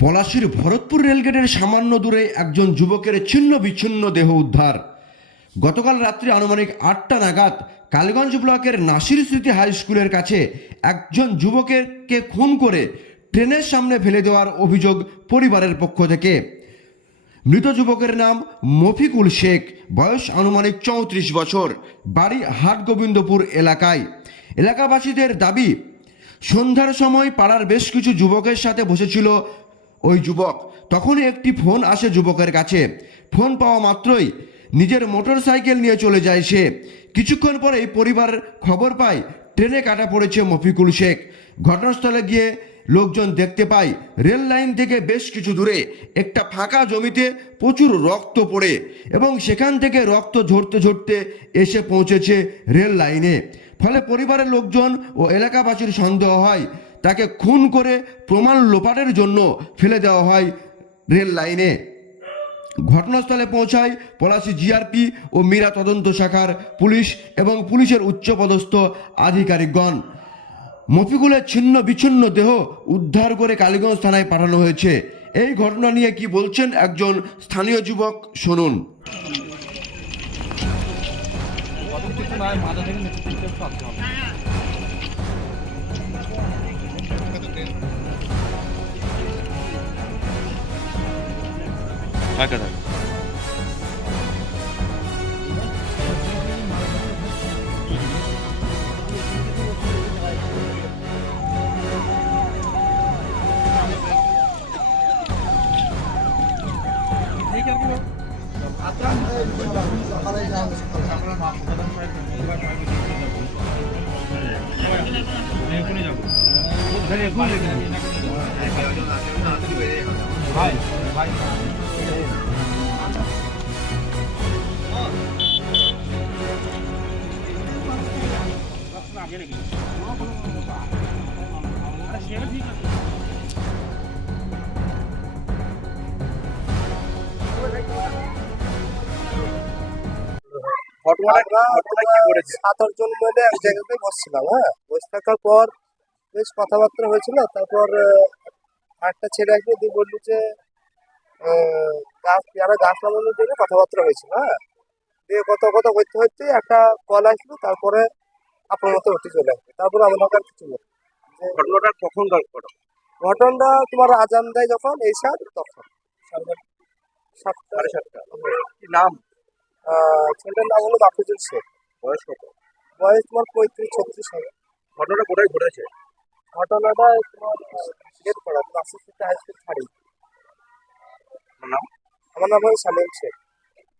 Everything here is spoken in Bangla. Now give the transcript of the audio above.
পলাশির ভরতপুর রেলগেটের সামান্য দূরে একজন যুবকের ছিন্ন বিচ্ছিন্ন দেহ উদ্ধার। গতকাল রাত্রি আনুমানিক আটটা নাগাদ কালীগঞ্জ ব্লকের নাসির স্মৃতি হাই স্কুলের কাছে একজন যুবকেরকে খুন করে ট্রেনের সামনে ফেলে দেওয়ার অভিযোগ পরিবারের পক্ষ থেকে। মৃত যুবকের নাম মফিকুল শেখ, বয়স আনুমানিক চৌত্রিশ বছর, বাড়ি হাটগোবিন্দপুর এলাকায়। এলাকাবাসীদের দাবি, সন্ধ্যার সময় পাড়ার বেশ কিছু যুবকের সাথে বসেছিল ওই যুবক। তখনই একটি ফোন আসে যুবকের কাছে। ফোন পাওয়া মাত্রই নিজের মোটর সাইকেল নিয়ে চলে যায় সে। কিছুক্ষণ পরেই পরিবার খবর পায়, ট্রেনে কাটা পড়েছে মফিকুল শেখ। ঘটনাস্থলে গিয়ে লোকজন দেখতে পায়, রেল লাইন থেকে বেশ কিছু দূরে একটা ফাঁকা জমিতে প্রচুর রক্ত পড়ে এবং সেখান থেকে রক্ত ঝরতে ঝরতে এসে পৌঁছেছে রেল লাইনে। ফলে পরিবারের লোকজন ও এলাকাবাসীর সন্দেহ হয় তাকে খুন করে প্রমাণ লোপাটের জন্য ফেলে দেওয়া হয় রেল লাইনে। ঘটনাস্থলে পৌঁছায় পলাশি জিআরপি ও মীরা তদন্ত শাখার পুলিশ এবং পুলিশের উচ্চপদস্থ আধিকারিকগণ। মফিকুলের ছিন্ন বিচ্ছিন্ন দেহ উদ্ধার করে কালীগঞ্জ থানায় পাঠানো হয়েছে। এই ঘটনা নিয়ে কি বলছেন একজন স্থানীয় যুবক, শুনুন। কিছু মাথা থেকে ফাঁকা থাকে। ভাই ভাই। আটজন মিলে এক বসছিলাম হ্যাঁ? বসে থাকার পর বেশ কথাবার্তা হয়েছিল, তারপর ছেলে দিয়ে বলল যে গাছ গাছ জন্য কথাবার্তা হয়েছিল হ্যাঁ? দিয়ে কথা করতে করতে একটা কল আসলো, তারপরে আপনার মতো হতে চলে আসবে। তারপরে আমাদের আর কিছু নেই। ঘটনাটা কখন ঘটনা ঘটনাটা তোমার আজান দেয় যখন এই সাত তখন। সাতটা। সাড়ে সাতটা। কি নাম? ছেলেটার নাম হলো বাফিজুল শেখ। বয়স কত? বয়স তোমার পঁয়ত্রিশ ছত্রিশ হবে। ঘটনাটা কোথায় ঘটেছে? ঘটনাটা তোমার গেট পড়া হাই স্কুল ছাড়ি। আপনার নাম? আমার নাম হলো সামিম শেখ।